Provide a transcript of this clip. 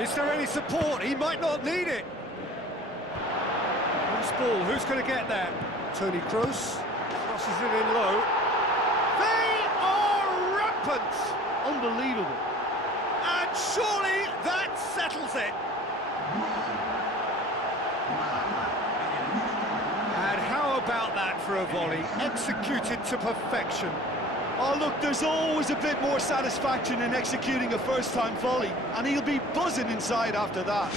Is there any support? He might not need it. Loose ball, who's going to get there? Tony Kroos crosses it in low. They are rampant! Unbelievable. And surely that settles it. And how about that for a volley? Executed to perfection. Oh, look, there's always a bit more satisfaction in executing a first-time volley, and he'll be buzzing inside after that.